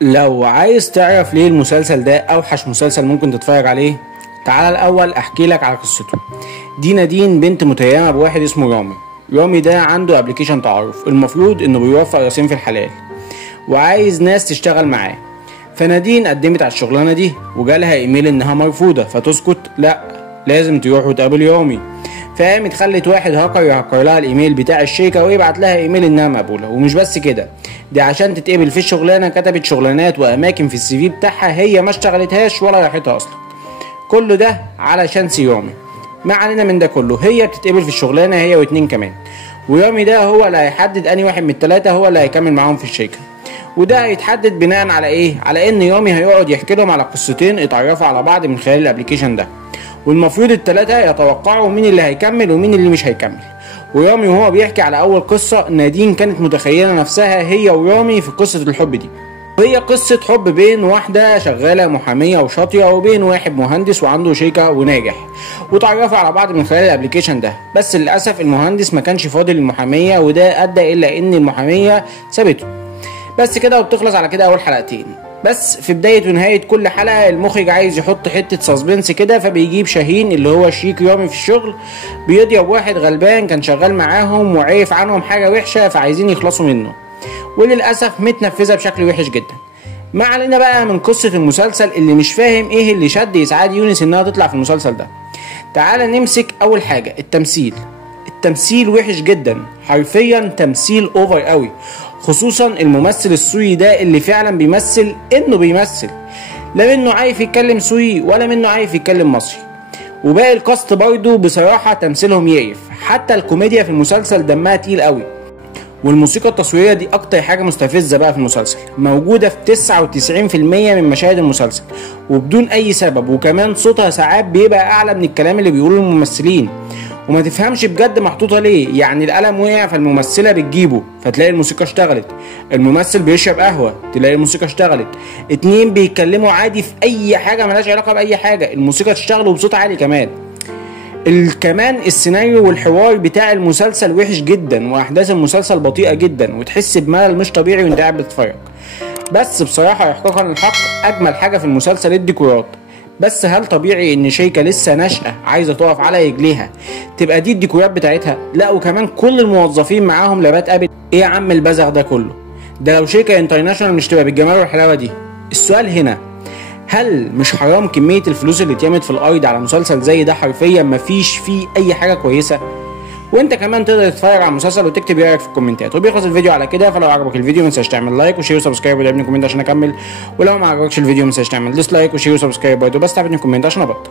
لو عايز تعرف ليه المسلسل ده اوحش مسلسل ممكن تتفرج عليه، تعال الاول احكي لك على قصته. دي نادين بنت متيمه بواحد اسمه رامي. رامي ده عنده ابلكيشن تعارف، المفروض انه بيوفق راسين في الحلال وعايز ناس تشتغل معاه. فنادين قدمت على الشغلانه دي وجالها ايميل انها مرفوضه، فتسكت لا لازم تروح وتقابل رامي. فقامت خلت واحد هاكر يهكر لها الايميل بتاع الشركه ويبعت لها ايميل انها مقبوله. ومش بس كده، دي عشان تتقبل في الشغلانه كتبت شغلانات واماكن في السي في بتاعها هي ما اشتغلتهاش ولا راحتها اصلا. كل ده علشان رامي. ما علينا من ده كله، هي بتتقبل في الشغلانه هي واتنين كمان، ورامي ده هو اللي هيحدد انهي واحد من التلاته هو اللي هيكمل معاهم في الشركه. وده هيتحدد بناء على ايه؟ على ان رامي هيقعد يحكي لهم على قصتين اتعرفوا على بعض من خلال الابلكيشن ده، والمفروض التلاتة يتوقعوا مين اللي هيكمل ومين اللي مش هيكمل. ورامي وهو بيحكي على اول قصة، نادين كانت متخيلة نفسها هي ورامي في قصة الحب دي، وهي قصة حب بين واحدة شغالة محامية وشاطية وبين واحد مهندس وعنده شركة وناجح، وتعرفوا على بعض من خلال الابلكيشن ده. بس للأسف المهندس ما كانش فاضل المحامية، وده أدى إلا إن المحامية سابته. بس كده وبتخلص على كده أول حلقتين. بس في بداية ونهاية كل حلقة المخرج عايز يحط حتة سسبنس كده، فبيجيب شاهين اللي هو شريك رامي في الشغل بيضرب واحد غلبان كان شغال معاهم وعرف عنهم حاجة وحشة فعايزين يخلصوا منه، وللأسف متنفذة بشكل وحش جدا. ما علينا بقى من قصة المسلسل اللي مش فاهم ايه اللي شد إسعاد يونس انها تطلع في المسلسل ده. تعال نمسك أول حاجة التمثيل وحش جدا، حرفيا تمثيل اوفر قوي، خصوصا الممثل السوري ده اللي فعلا بيمثل انه بيمثل، لا منه عارف يتكلم سوري ولا منه عارف يتكلم مصري. وباقي الكاست برضه بصراحة تمثيلهم يقف، حتى الكوميديا في المسلسل دمها تقيل قوي. والموسيقى التصويرية دي اكتر حاجة مستفزة بقى في المسلسل، موجودة في 99% من مشاهد المسلسل وبدون اي سبب، وكمان صوتها ساعات بيبقى اعلى من الكلام اللي بيقوله الممثلين، وما تفهمش بجد محطوطة ليه. يعني القلم وقع فالممثلة بتجيبه فتلاقي الموسيقى اشتغلت، الممثل بيشرب قهوة تلاقي الموسيقى اشتغلت، اتنين بيتكلموا عادي في اي حاجة ملهاش علاقة باي حاجة الموسيقى تشتغل وبصوت عالي كمان. كمان السيناريو والحوار بتاع المسلسل وحش جدا، واحداث المسلسل بطيئة جدا وتحس بملل مش طبيعي وانت قاعد بتتفرج. بس بصراحة احقاقا للحق اجمل حاجة في المسلسل الديكورات. بس هل طبيعي ان شركة لسه ناشئة عايزة تقف على رجليها تبقى دي الديكورات بتاعتها؟ لا، وكمان كل الموظفين معاهم لابات ابد. ايه يا عم البذخ ده كله؟ ده لو شركة انترناشونال مش تبقى بالجمال والحلاوة دي. السؤال هنا، هل مش حرام كمية الفلوس اللي اتيمت في الارض على مسلسل زي ده حرفيا مفيش فيه اي حاجة كويسة؟ وانت كمان تقدر تتفرج على المسلسل وتكتب رايك في الكومنتات. وبيخلص الفيديو على كده، فلو عجبك الفيديو ما تنساش تعمل لايك وشير وسبسكرايب وتعمل كومنت عشان اكمل، ولو ما عجبكش الفيديو ما تنساش تعمل ديسلايك وشير وسبسكرايب برضه، بس تعمل كومنت عشان ابطل.